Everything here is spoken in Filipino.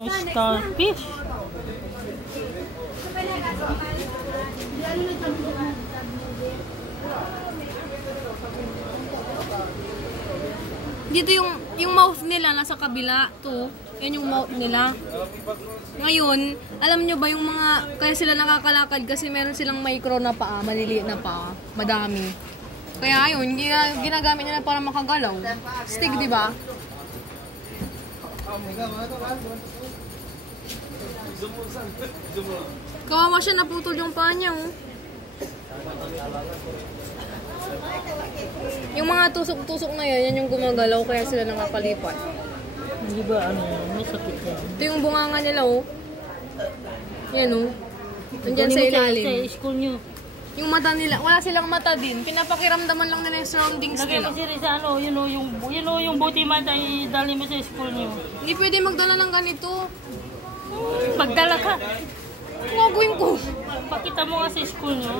Starfish. Dito yung mouth nila nasa kabila to. Yan yung mouth nila. Ngayon, alam nyo ba yung mga kaya sila nakakalakad kasi meron silang micro na paa, maliliit na paa, madami. Kaya yun, ginagamit nila para makagalaw. Stick, di ba? Kawawa siya, naputol yung paa niya, oh. Yung mga tusok-tusok na yan yung gumagalaw kaya sila nakakalipat. Hindi ba may sakit yan? Ito yung bunganga nila, oh. Yan, oh. Nandyan sa ilalim. Sa school nyo. Yung mata nila, wala silang mata din. Pinapakiramdaman lang nila yung surroundings Lagay nila. mo si sa yung buti mata idali mo sa school nyo. Hindi pwede magdala ng ganito. Pagdala ka. Gagawin ko. Pakita mo nga sa school nyo.